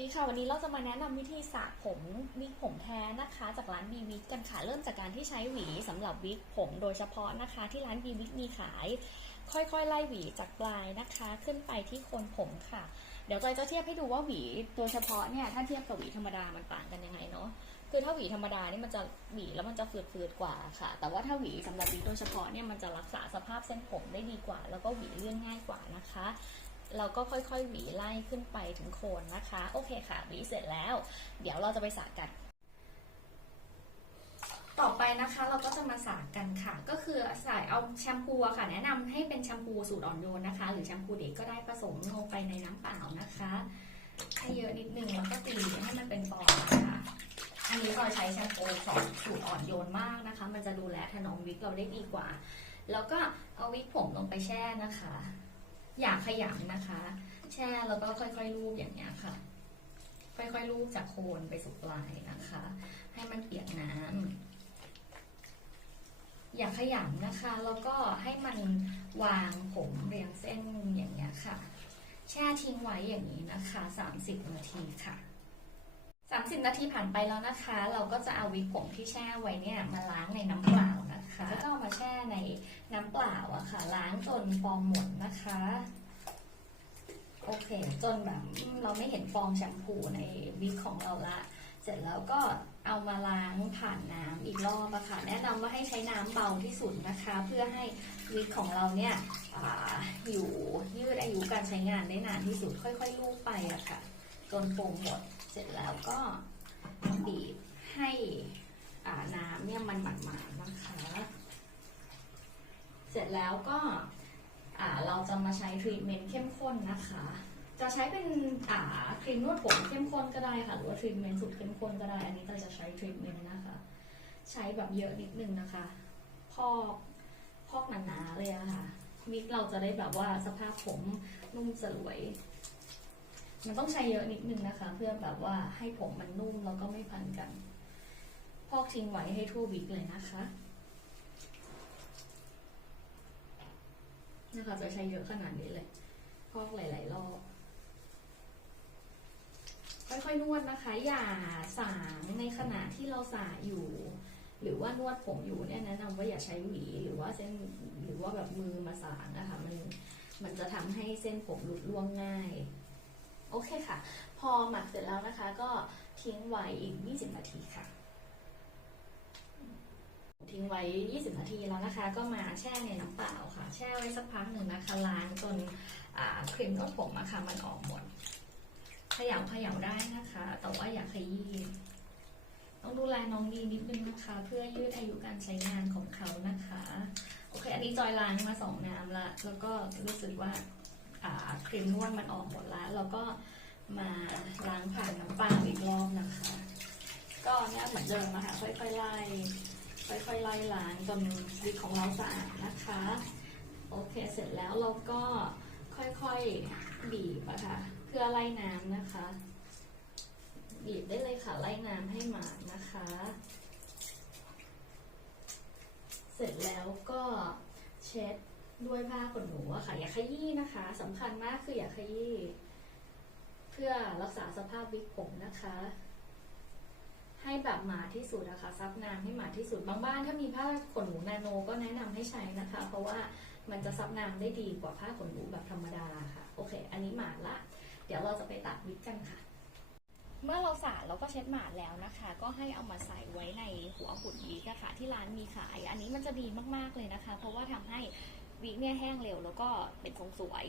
ดีค่ะวันนี้เราจะมาแนะนำวิธีสระผมวิกผมแท้นะคะ จากร้านบีวิกกันค่ะเริ่มจากการที่ใช้หวีสำหรับวิกผมโดยเฉพาะนะคะ ที่ร้านบีวิกมีขาย ค่อยๆ ไล่หวีจากปลายนะคะ ขึ้นไปที่โคนผมค่ะ เดี๋ยวจอยจะเทียบให้ดูว่าหวีโดยเฉพาะเนี่ยถ้าเทียบกับหวีธรรมดามันต่างกันยังไงเนาะคือถ้าหวีธรรมดานี่มันจะหวีแล้วมันจะฝืดๆกว่าค่ะ แต่ว่าถ้าหวีสำหรับหวีโดยเฉพาะเนี่ยมันจะรักษาสภาพเส้นผมได้ดีกว่า แล้วก็หวีเลื่อนง่ายกว่านะคะ เราก็ค่อยๆหวีไล่ขึ้นไปถึงโคนนะคะ โอเคค่ะหวีเสร็จแล้ว เดี๋ยวเราจะไปสระกัน ต่อไปนะคะเราก็จะมาสระกันค่ะ ก็คือใส่เอาแชมพูค่ะ แนะนำให้เป็นแชมพูสูตรอ่อนโยนนะคะ หรือแชมพูเด็กก็ได้ผสมลงไปในน้ำเปล่านะคะให้เยอะนิดนึงแล้วก็ตีให้มันเป็นฟองนะคะอันนี้เราใช้แชมพูของสูตรอ่อนโยนมากนะคะ มันจะดูแลถนอมวิกเราได้ดีกว่า แล้วก็เอาวิกผมลงไปแช่นะคะ อย่าขยำนะคะ แช่แล้วก็ค่อยๆลูบอย่างนี้ยค่ะ ค่อยๆลูบจากโคนไปสู่ปลายนะคะ ให้มันเปียกน้ำอย่าขยำนะคะ แล้วก็ให้มันวางผมเรียงเส้นอย่างเงี้ยค่ะ แช่ทิ้งไว้อย่างนี้นะคะ 30 นาทีค่ะ30 นาทีผ่านไปแล้วนะคะ เราก็จะเอาวิกผมที่แช่ไว้เนี่ยมาล้างในน้ำเปล่า นะคะก็เอามาแช่ในน้ำเปล่าอะค่ะ ล้างจนฟองหมดนะคะ โอเค จนแบบเราไม่เห็นฟองแชมพูในวิกของเราละ เสร็จแล้วก็เอามาล้างผ่านน้ำอีกรอบอะค่ะ แนะนำว่าให้ใช้น้ำเบาที่สุดนะคะ เพื่อให้วิกของเราเนี่ยออยู่ยืดอายุการใช้งานได้นานที่สุด ค่อยๆลูบไปอะค่ะ จนโฟมหมด เสร็จแล้วก็บีบให้น้ำเนี่ยมันหมาดๆนะคะ เสร็จแล้วก็เราจะมาใช้ทรีทเมนต์เข้มข้นนะคะ จะใช้เป็นครีมนวดผมเข้มข้นก็ได้ค่ะ หรือว่าทรีทเมนต์สุดเข้มข้นก็ได้ อันนี้เราจะใช้ทรีทเมนต์นะคะ ใช้แบบเยอะนิดนึงนะคะ พอกพอกหนาๆเลยอะค่ะวิกเราจะได้แบบว่าสภาพผมนุ่มสลวย มันต้องใช้เยอะนิดนึงนะคะ เพื่อแบบว่าให้ผมมันนุ่มแล้วก็ไม่พันกัน พอกทิ้งไว้ให้ทั่ววิกเลยนะคะ นะคะจะใช้เยอะขนาดนี้เลยพอกหลาย ๆ รอบ ค่อย ๆ นวดนะคะ อย่าสางในขณะที่เราสระอยู่ หรือว่านวดผมอยู่เนี่ยแนะนำว่าอย่าใช้หวีหรือว่าเส้นหรือว่าแบบมือมาสางนะคะมันมันจะทำให้เส้นผมหลุดร่วงง่าย โอเคค่ะ พอหมักเสร็จแล้วนะคะ ก็ทิ้งไว้อีก 20 นาทีค่ะ ไว้ 20 นาทีแล้วนะคะ ก็มาแช่ในน้ำเปล่าค่ะ แช่ไว้สักพักหนึ่งนะคะล้างจนครีมนวดผมอะค่ะมันออกหมดขย่าเขย่าได้นะคะ แต่ว่าอย่าขยี้ต้องดูแลน้องดีนิดนึงนะคะ เพื่อยืดอายุการใช้งานของเขานะคะ โอเค อันนี้จอยล้างมาสองน้ำละ แล้วก็รู้สึกว่าครีมนวดมันออกหมดแล้ว แล้วก็มาล้างผ่านน้ำเปล่าอีกรอบนะคะ ก็เนี่ยเหมือนเดิมอะค่ะค่อยๆไล่ ค่อยๆไล่ล้างจนวิกของเราสะอาดนะคะ โอเคเสร็จแล้วเราก็ค่อยๆบีบอะค่ะเพื่อไล่น้ำนะคะ บีบได้เลยค่ะไล่น้ำให้หมานะคะ เสร็จแล้วก็เช็ดด้วยผ้าขนหนูอะค่ะ อย่าขยี้นะคะสำคัญมากคืออย่าขยี้ เพื่อรักษาสภาพวิกผมนะคะ ให้แบบหมาที่สุดอะคะซับน้ำให้หมาที่สุดบางบ้านถ้ามีผ้าขนหนูนาโนก็แนะนำให้ใช้นะคะ เพราะว่ามันจะซับน้ำได้ดีกว่าผ้าขนหนูแบบธรรมดาค่ะโอเค อันนี้หมาละ เดี๋ยวเราจะไปตัดวิกกันค่ะ เมื่อเราสระเราก็เช็ดหมาดแล้วนะคะ ก็ให้เอามาใส่ไว้ในหัวหุ่นวิกอะค่ะที่ร้านมีขาย อันนี้มันจะดีมากๆเลยนะคะ เพราะว่าทำให้วิกเนี่ยแห้งเร็วแล้วก็เป็นทรงสวย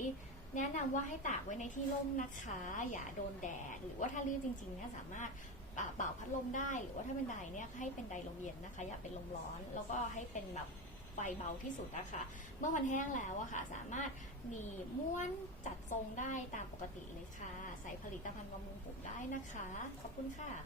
แนะนำว่าให้ตากไว้ในที่ร่มนะคะ อย่าโดนแดด หรือว่าถ้าลื่นจริงๆเนี่ยสามารถ เป่าพัดลมได้ หรือว่าถ้าเป็นไดเนี่ยให้เป็นไดลมเย็นนะคะ อย่าเป็นลมร้อน แล้วก็ให้เป็นแบบไฟเบาที่สุดนะคะเมื่อมันแห้งแล้วอะค่ะ สามารถมีม้วนจัดทรงได้ตามปกติเลยค่ะ ใส่ผลิตภัณฑ์บำรุงผมได้นะคะ ขอบคุณค่ะ